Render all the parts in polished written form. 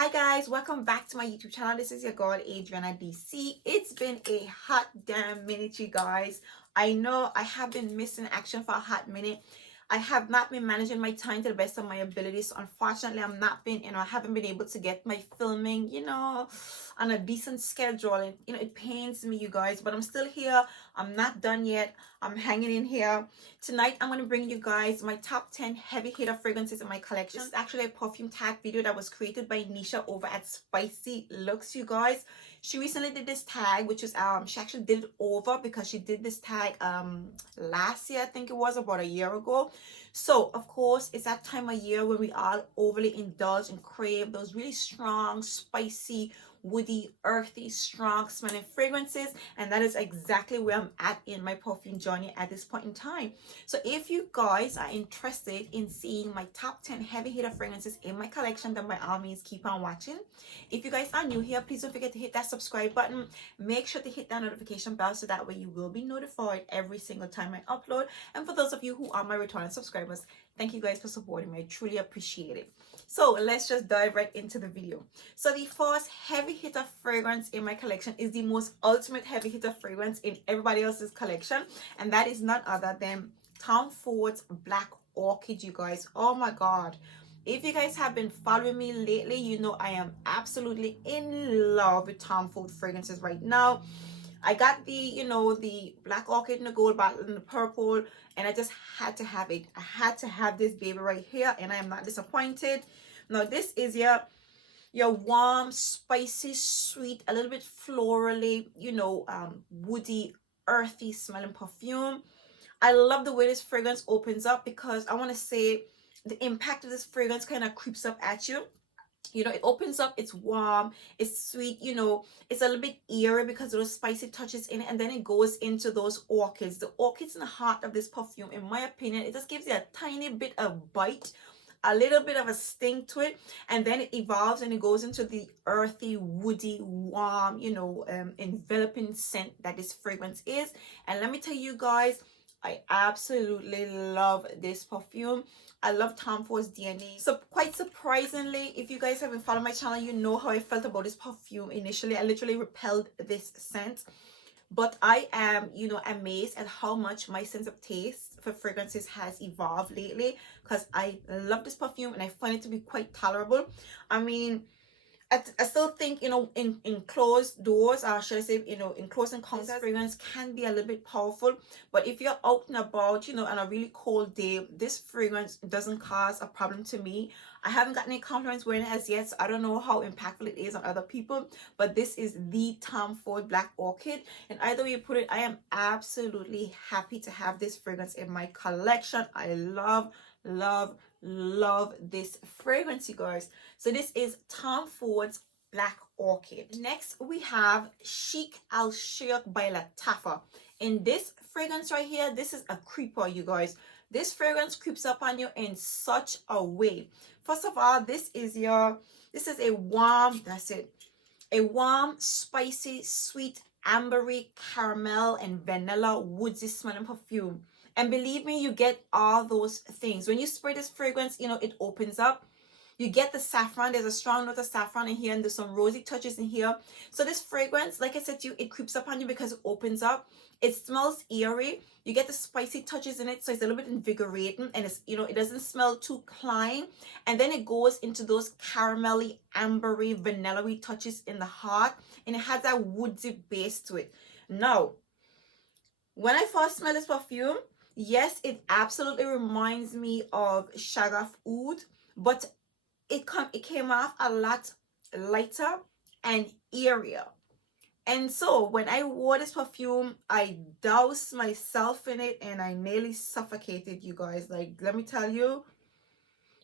Hi guys, welcome back to my YouTube channel. This is your girl Adriana DC. It's been a hot damn minute, you guys. I know I have been missing action for a hot minute. I have not been managing my time to the best of my abilities. Unfortunately, I haven't been able to get my filming, on a decent schedule. And it pains me, you guys, but I'm still here. I'm not done yet. I'm hanging in here. Tonight, I'm going to bring you guys my top 10 heavy hitter fragrances in my collection. This is actually a perfume tag video that was created by Nisha over at Spicy Looks, you guys. She recently did this tag, which is she actually did it over because she did this tag last year, I think it was about a year ago. So of course it's that time of year when we all overly indulge and crave those really strong, spicy, woody, earthy, strong smelling fragrances, and that is exactly where I'm at in my perfume journey at this point in time. So if you guys are interested in seeing my top 10 heavy hitter fragrances in my collection, then by all means keep on watching. If you guys are new here, please don't forget to hit that subscribe button. Make sure to hit that notification bell so that way you will be notified every single time I upload. And for those of you who are my returning subscribers, thank you guys for supporting me. I truly appreciate it. So let's just dive right into the video. So the first heavy hitter fragrance in my collection is the most ultimate heavy hitter fragrance in everybody else's collection, and that is none other than Tom Ford's Black Orchid, you guys. Oh my god, if you guys have been following me lately, you know I am absolutely in love with Tom Ford fragrances right now. I got the the Black Orchid in the gold bottle in the purple, and I just had to have it. I had to have this baby right here, and I am not disappointed. Now this is your warm, spicy, sweet, a little bit florally, woody, earthy smelling perfume. I love the way this fragrance opens up because I want to say the impact of this fragrance kind of creeps up at you. It opens up, it's warm, it's sweet, it's a little bit eerie because of those spicy touches in it, and then it goes into those orchids. The orchids in the heart of this perfume, in my opinion, it just gives you a tiny bit of bite, a little bit of a sting to it, and then it evolves and it goes into the earthy, woody, warm, enveloping scent that this fragrance is. And let me tell you guys, I absolutely love this perfume. I love Tom Ford's DNA. So quite surprisingly, if you guys haven't followed my channel, you know how I felt about this perfume initially. I literally repelled this scent. But I am, amazed at how much my sense of taste for fragrances has evolved lately, because I love this perfume and I find it to be quite tolerable. I mean, I still think, in closed doors, or should I say, in closed encounters, fragrance can be a little bit powerful. But if you're out and about, on a really cold day, this fragrance doesn't cause a problem to me. I haven't gotten any compliments wearing it as yet, so I don't know how impactful it is on other people. But this is the Tom Ford Black Orchid. And either way you put it, I am absolutely happy to have this fragrance in my collection. I love, love, love this fragrance, you guys. So this is Tom Ford's Black Orchid. Next we have Chic Al Sheikh by Lattafa. In this fragrance right here, this is a creeper, you guys. This fragrance creeps up on you in such a way. First of all, this is a warm, that's it, a warm, spicy, sweet, ambery, caramel and vanilla woodsy smelling perfume. And believe me, you get all those things. When you spray this fragrance, it opens up. You get the saffron. There's a strong note of saffron in here, and there's some rosy touches in here. So this fragrance, like I said to you, it creeps up on you because it opens up. It smells eerie. You get the spicy touches in it, so it's a little bit invigorating, and it's, it doesn't smell too cloying. And then it goes into those caramelly, ambery, vanilla-y touches in the heart, and it has that woodsy base to it. Now, when I first smell this perfume, yes, it absolutely reminds me of Shagaf Oud, but it came off a lot lighter and eerier. And so when I wore this perfume, I doused myself in it and I nearly suffocated, you guys. Like, let me tell you,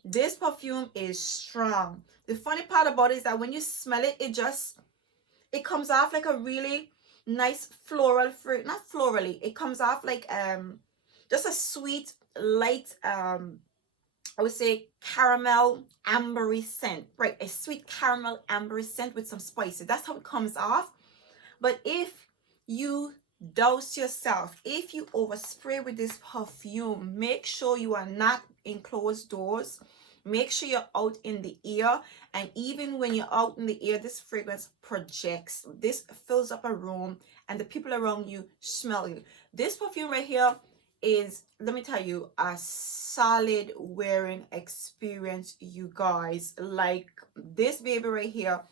this perfume is strong. The funny part about it is that when you smell it, it comes off like a really nice floral fruit. Not florally, it comes off like just a sweet, light, I would say caramel ambery scent, right? A sweet caramel ambery scent with some spices. That's how it comes off. But if you douse yourself, if you overspray with this perfume, make sure you are not in closed doors. Make sure you're out in the air, and even when you're out in the air, this fragrance projects. This fills up a room, and the people around you smell you. This perfume right here is, let me tell you, a solid wearing experience, you guys. Like this baby right here,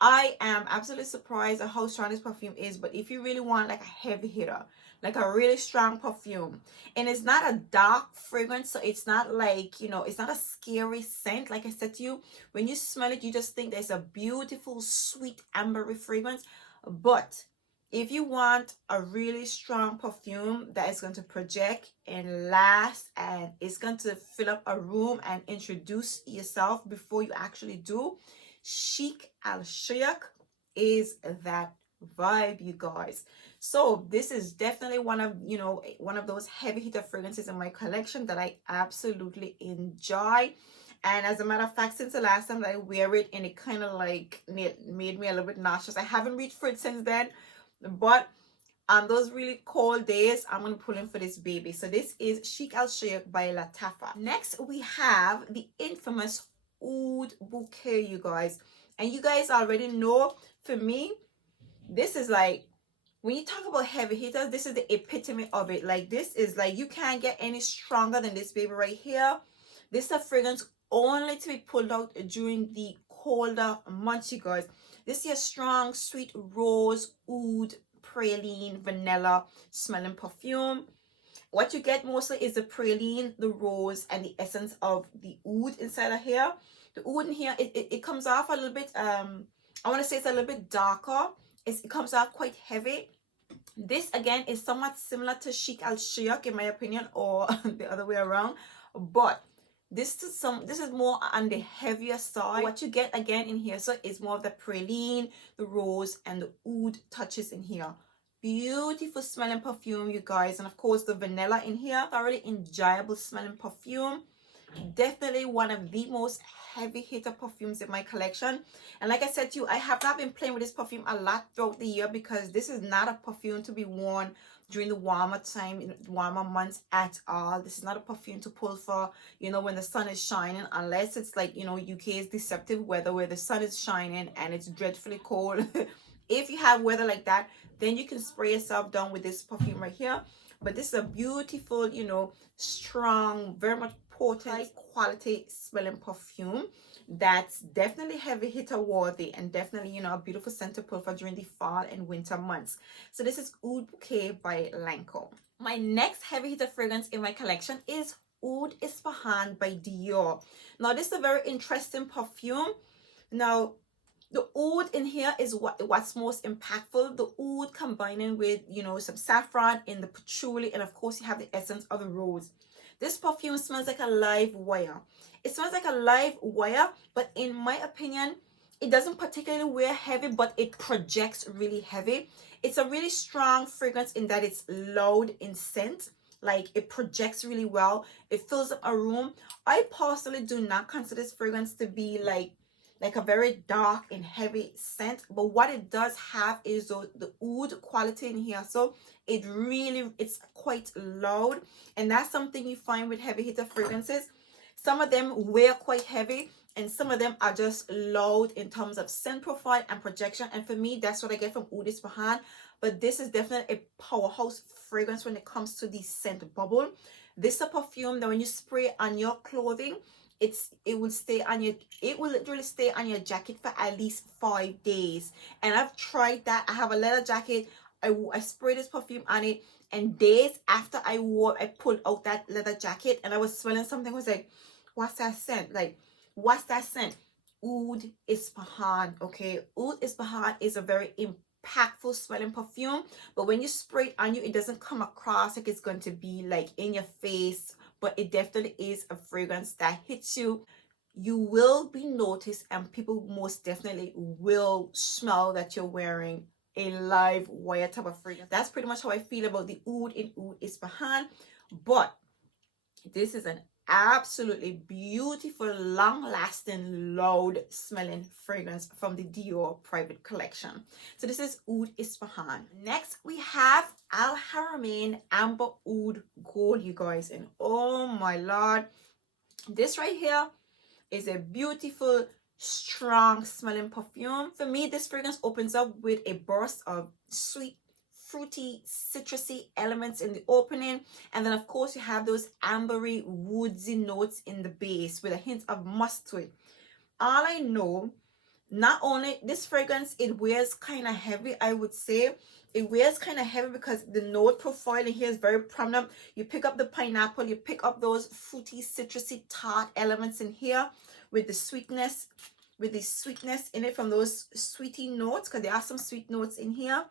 I am absolutely surprised at how strong this perfume is. But if you really want like a heavy hitter, like a really strong perfume, and it's not a dark fragrance, so it's not like, you know, it's not a scary scent. Like I said to you, when you smell it, you just think there's a beautiful sweet ambery fragrance. But if you want a really strong perfume that is going to project and last, and it's going to fill up a room and introduce yourself before you actually do, Chic Al Shayk is that vibe, you guys. So this is definitely one of, you know, one of those heavy hitter fragrances in my collection that I absolutely enjoy. And as a matter of fact, since the last time that I wear it, and it kind of like made me a little bit nauseous. I haven't reached for it since then, but on those really cold days, I'm gonna pull in for this baby. So this is Chic Al Shayk by Latafa. Next we have the infamous Oud Bouquet, you guys. And you guys already know, for me, this is like, when you talk about heavy hitters, this is the epitome of it. Like, this is like, you can't get any stronger than this baby right here. This is a fragrance only to be pulled out during the colder months, you guys. This is a strong, sweet rose, oud, praline, vanilla smelling perfume. What you get mostly is the praline, the rose, and the essence of the oud inside of here. The oud in here, it comes off a little bit, I want to say it's a little bit darker. It comes off quite heavy. This again is somewhat similar to Chic Al Shayk in my opinion, or the other way around. But this is more on the heavier side. What you get again in here, so is more of the praline, the rose, and the oud touches in here. Beautiful smelling perfume, you guys. And of course the vanilla in here, thoroughly enjoyable smelling perfume. Definitely one of the most heavy hitter perfumes in my collection. And like I said to you, I have not been playing with this perfume a lot throughout the year, because this is not a perfume to be worn during the warmer time, in warmer months at all. This is not a perfume to pull for, you know, when the sun is shining, unless it's like, you know, UK's deceptive weather where the sun is shining and it's dreadfully cold. If you have weather like that, then you can spray yourself down with this perfume right here. But this is a beautiful, you know, strong, very much potent, high quality smelling perfume that's definitely heavy hitter worthy, and definitely, you know, a beautiful scent to pull for during the fall and winter months. So this is Oud Bouquet by Lancome. My next heavy hitter fragrance in my collection is Oud Ispahan by Dior. Now this is a very interesting perfume. Now the oud in here is what's most impactful. The oud combining with, you know, some saffron in the patchouli, and of course you have the essence of the rose. This perfume smells like a live wire. It smells like a live wire, but in my opinion, it doesn't particularly wear heavy, but it projects really heavy. It's a really strong fragrance in that it's loud in scent. Like, it projects really well. It fills up a room. I personally do not consider this fragrance to be like a very dark and heavy scent, but what it does have is the oud quality in here. So it's quite loud, and that's something you find with heavy hitter fragrances. Some of them wear quite heavy, and some of them are just loud in terms of scent profile and projection. And for me, that's what I get from Oud Ispahan. But this is definitely a powerhouse fragrance when it comes to the scent bubble. This is a perfume that when you spray on your clothing, it will literally stay on your jacket for at least 5 days. And I've tried that. I have a leather jacket. I sprayed this perfume on it, and days after I pulled out that leather jacket and I was smelling something. I was like, what's that scent? Like, what's that scent? Oud Ispahan. Okay, Oud Ispahan is a very impactful smelling perfume, but when you spray it on you, it doesn't come across like it's going to be like in your face. But it definitely is a fragrance that hits you. You will be noticed, and people most definitely will smell that you're wearing a live wire type of fragrance. That's pretty much how I feel about the oud in Oud Ispahan. But this is an absolutely beautiful, long-lasting, loud-smelling fragrance from the Dior private collection. So this is Oud Ispahan. Next, we have Al Haramain Amber Oud Gold, you guys. And oh my lord, this right here, is a beautiful, strong smelling perfume. For me, this fragrance opens up with a burst of sweet, fruity, citrusy elements in the opening, and then of course you have those ambery, woodsy notes in the base with a hint of musk to it. All I know, not only this fragrance, it wears kind of heavy. I would say it wears kind of heavy because the note profile in here is very prominent. You pick up the pineapple, you pick up those fruity, citrusy, tart elements in here with the sweetness in it from those sweetie notes, because there are some sweet notes in here.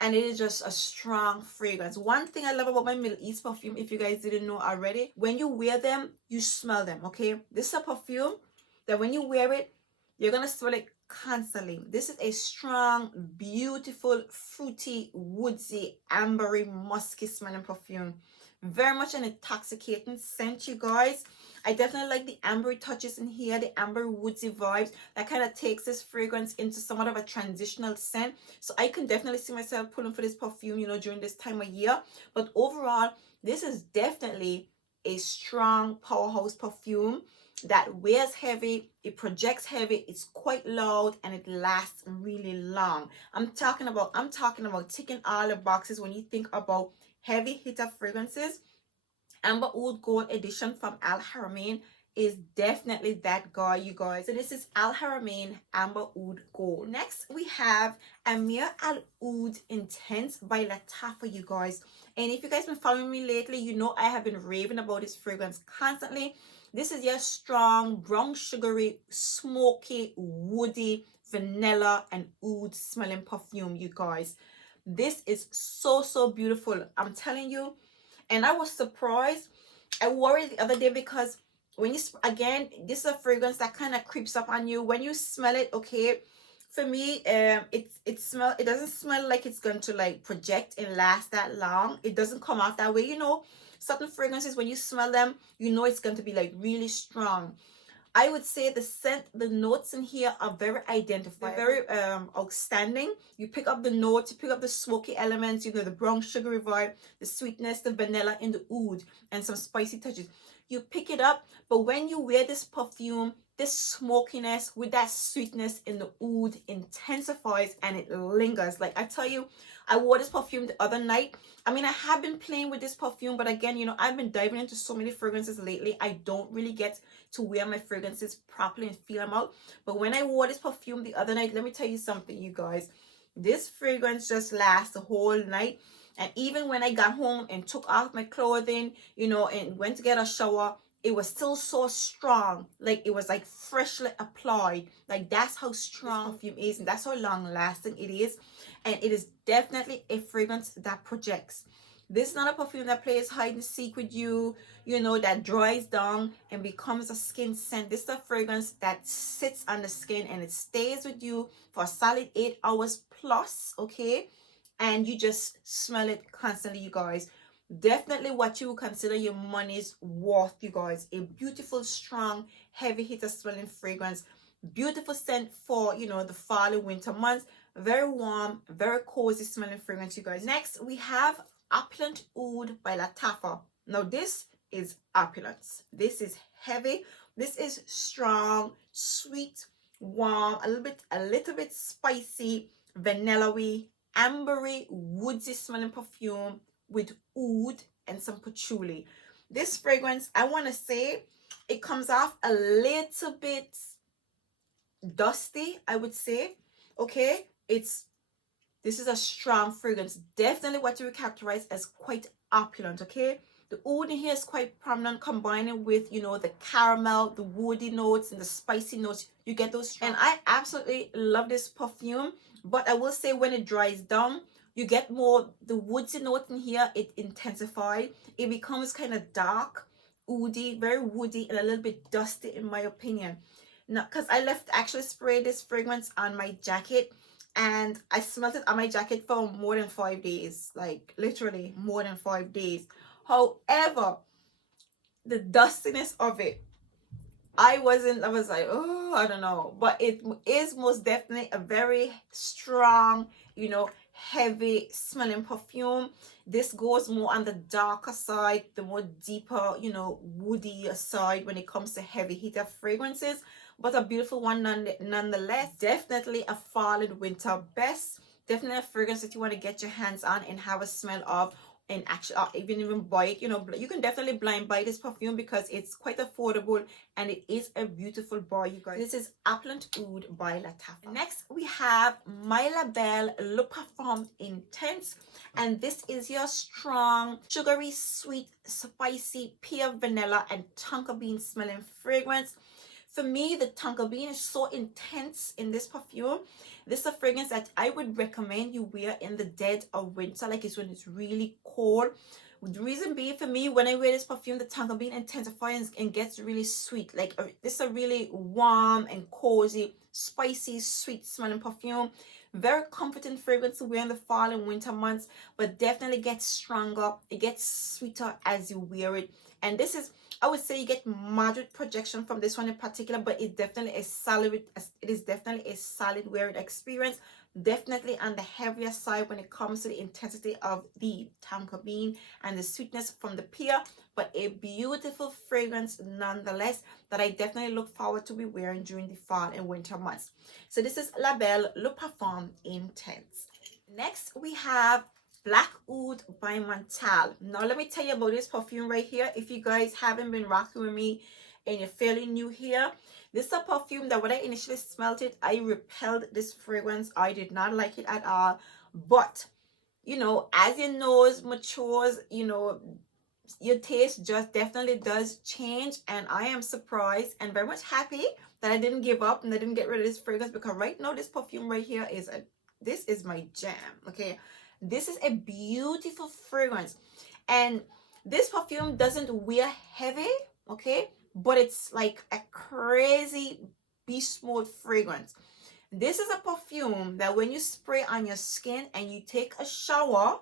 And it is just a strong fragrance. One thing I love about my Middle East perfume, if you guys didn't know already, when you wear them, you smell them, okay? This is a perfume that when you wear it, you're gonna smell it constantly. This is a strong, beautiful, fruity, woodsy, ambery, musky smelling perfume. Very much an intoxicating scent, you guys. I definitely like the ambery touches in here, the amber woodsy vibes. That kind of takes this fragrance into somewhat of a transitional scent. So I can definitely see myself pulling for this perfume, you know, during this time of year. But overall, this is definitely a strong powerhouse perfume that wears heavy, it projects heavy, it's quite loud, and it lasts really long. I'm talking about ticking all the boxes when you think about heavy hitter fragrances. Amber Oud Gold Edition from Al Haramain is definitely that guy, you guys. So this is Al Haramain Amber Oud Gold. Next, we have Amir Al Oud Intense by Lattafa, you guys. And if you guys been following me lately, you know I have been raving about this fragrance constantly. This is your strong, brown, sugary, smoky, woody, vanilla, and oud smelling perfume, you guys. This is so beautiful. I'm telling you. And I was surprised. I wore it the other day because when you, again, this is a fragrance that kind of creeps up on you. When you smell it, okay, for me, it doesn't smell like it's going to like project and last that long. It doesn't come off that way, you know. Certain fragrances, when you smell them, you know it's going to be like really strong. I would say the scent, the notes in here are very identifiable, very outstanding. You pick up the notes, you pick up the smoky elements, you know, the brown sugary vibe, the sweetness, the vanilla in the oud, and some spicy touches. You pick it up, but when you wear this perfume, this smokiness with that sweetness in the oud intensifies and it lingers. Like I tell you, I wore this perfume the other night. I mean, I have been playing with this perfume, but again, you know, I've been diving into so many fragrances lately. I don't really get to wear my fragrances properly and feel them out. But when I wore this perfume the other night, let me tell you something, you guys. This fragrance just lasts the whole night. And even when I got home and took off my clothing, you know, and went to get a shower, it was still so strong. Like it was like freshly applied. Like that's how strong perfume is, and that's how long lasting it is. And it is definitely a fragrance that projects. This is not a perfume that plays hide and seek with you, you know, that dries down and becomes a skin scent. This is a fragrance that sits on the skin and it stays with you for a solid 8 hours plus, okay? And you just smell it constantly, you guys. Definitely what you would consider your money's worth, you guys. A beautiful, strong, heavy hitter smelling fragrance. Beautiful scent for, you know, the fall and winter months. Very warm, very cozy smelling fragrance, you guys. Next, we have Opulent Oud by Lattafa. Now, this is opulence. This is heavy. This is strong, sweet, warm, a little bit spicy, vanilla-y, ambery, woodsy smelling perfume with oud and some patchouli. This fragrance, I want to say, it comes off a little bit dusty, I would say. Okay, this is a strong fragrance. Definitely what you would characterize as quite opulent. Okay, the oud in here is quite prominent, combining with, you know, the caramel, the woody notes, and the spicy notes. You get those strong. And I absolutely love this perfume. But I will say when it dries down, you get more the woodsy note in here. It intensifies. It becomes kind of dark, woody, very woody, and a little bit dusty in my opinion. Now, because I actually sprayed this fragrance on my jacket, and I smelled it on my jacket for more than 5 days, like literally more than 5 days. However, the dustiness of it, I was like, oh, I don't know. But it is most definitely a very strong, you know, heavy smelling perfume. This goes more on the darker side, the more deeper, you know, woody side when it comes to heavy hitter fragrances, but a beautiful one nonetheless. Definitely a fall and winter best. Definitely a fragrance that you want to get your hands on and have a smell of, and actually even buy it. You know, you can definitely blind buy this perfume because it's quite affordable and it is a beautiful bar, you guys. This is Opulentoude by Lattafa. Next we have My Label Le Parfum Intense, and this is your strong, sugary, sweet, spicy, pear, vanilla, and tonka bean smelling fragrance. For me, the tonka bean is so intense in this perfume. This is a fragrance that I would recommend you wear in the dead of winter, like it's when it's really cold. The reason being, for me, when I wear this perfume, the tonka bean intensifies and gets really sweet. Like this is a really warm and cozy, spicy, sweet smelling perfume. Very comforting fragrance to wear in the fall and winter months, but definitely gets stronger. It gets sweeter as you wear it. And this is, I would say, you get moderate projection from this one in particular, but it definitely is solid. It is definitely a solid wearing experience. Definitely on the heavier side when it comes to the intensity of the tonka bean and the sweetness from the pear, but a beautiful fragrance nonetheless that I definitely look forward to be wearing during the fall and winter months. So this is Label Le Parfum Intense. Next we have Black Oud by Montal. Now let me tell you about this perfume right here. If you guys haven't been rocking with me and you're fairly new here, this is a perfume that when I initially smelled it, I repelled this fragrance. I did not like it at all. But, you know, as your nose matures, you know, your taste just definitely does change. And I am surprised and very much happy that I didn't give up and I didn't get rid of this fragrance, because right now this perfume right here is this is my jam. Okay, this is a beautiful fragrance, and this perfume doesn't wear heavy, okay, but it's like a crazy beast mode fragrance. This is a perfume that when you spray on your skin and you take a shower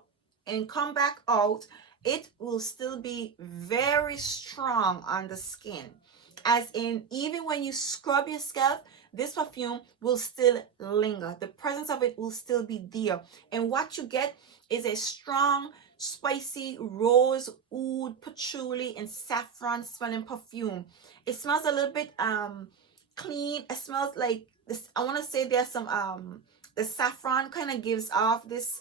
and come back out, it will still be very strong on the skin. As in, even when you scrub your scalp, this perfume will still linger. The presence of it will still be there. And what you get is a strong, spicy rose, oud, patchouli, and saffron smelling perfume. It smells a little bit clean. It smells like this. I want to say there's some the saffron kind of gives off this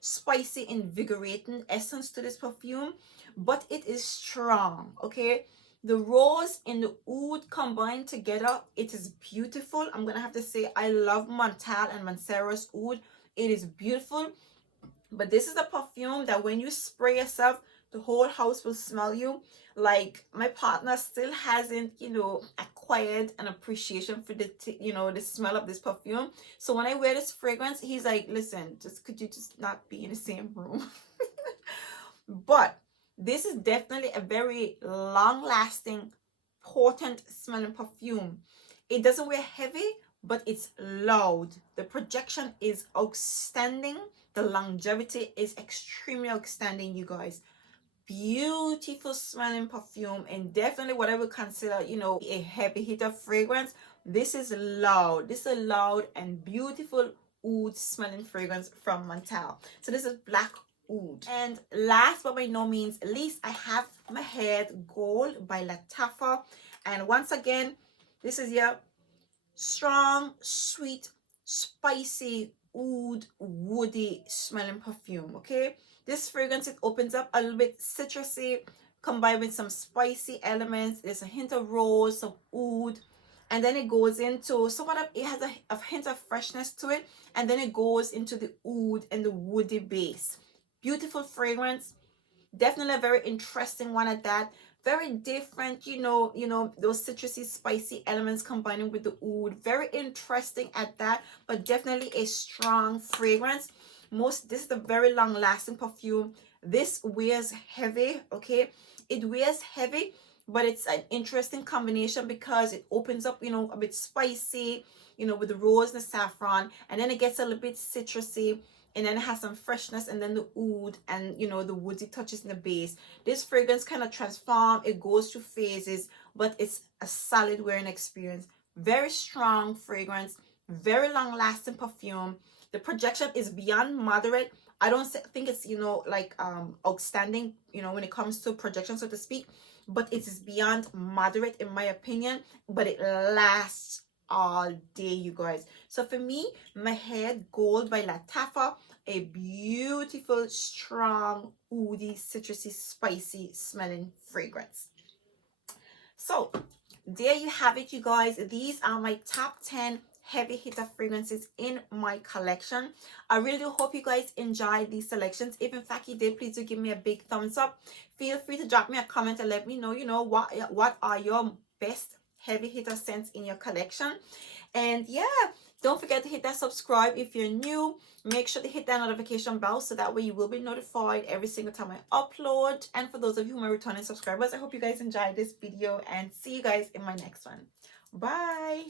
spicy, invigorating essence to this perfume, but it is strong. Okay, the rose and the oud combined together, it is beautiful. I'm gonna have to say I love Montal and Mancero's oud. It is beautiful, but this is a perfume that when you spray yourself, the whole house will smell you. Like, my partner still hasn't, you know, acquired an appreciation for the you know, the smell of this perfume. So when I wear this fragrance, he's like, listen, just could you just not be in the same room? But this is definitely a very long lasting, potent smelling perfume. It doesn't wear heavy, but it's loud. The projection is outstanding. The longevity is extremely outstanding, you guys. Beautiful smelling perfume, and definitely what I would consider, you know, a heavy hitter fragrance. This is loud. This is a loud and beautiful oud smelling fragrance from Montal. So this is Black Oud. And last but by no means least, I have MAAHIR Gold by Lattafa. And once again, this is your strong, sweet, spicy, oud, woody smelling perfume. Okay, this fragrance, it opens up a little bit citrusy combined with some spicy elements. There's a hint of rose, some oud, and then it goes into somewhat of, it has a hint of freshness to it, and then it goes into the oud and the woody base. Beautiful fragrance, definitely a very interesting one at that. Very different, you know, those citrusy, spicy elements combining with the oud. Very interesting at that, but definitely a strong fragrance. This is a very long lasting perfume. This wears heavy. Okay, it wears heavy, but it's an interesting combination because it opens up, you know, a bit spicy, you know, with the rose and the saffron, and then it gets a little bit citrusy, and then it has some freshness, and then the oud and, you know, the woodsy touches in the base. This fragrance kind of transforms. It goes through phases, but it's a solid wearing experience. Very strong fragrance, very long lasting perfume. The projection is beyond moderate. I don't think it's, you know, like outstanding, you know, when it comes to projection, so to speak, but it is beyond moderate in my opinion, but it lasts all day, you guys. So for me, MAAHIR Gold by Lattafa, a beautiful, strong, woody, citrusy, spicy smelling fragrance. So there you have it, you guys. These are my top 10 heavy hitter fragrances in my collection. I really do hope you guys enjoyed these selections. If in fact you did, please do give me a big thumbs up. Feel free to drop me a comment and let me know, you know, what are your best heavy hitter scents in your collection. And yeah, don't forget to hit that subscribe if you're new. Make sure to hit that notification bell so that way you will be notified every single time I upload. And for those of you who are returning subscribers, I hope you guys enjoyed this video and see you guys in my next one. Bye.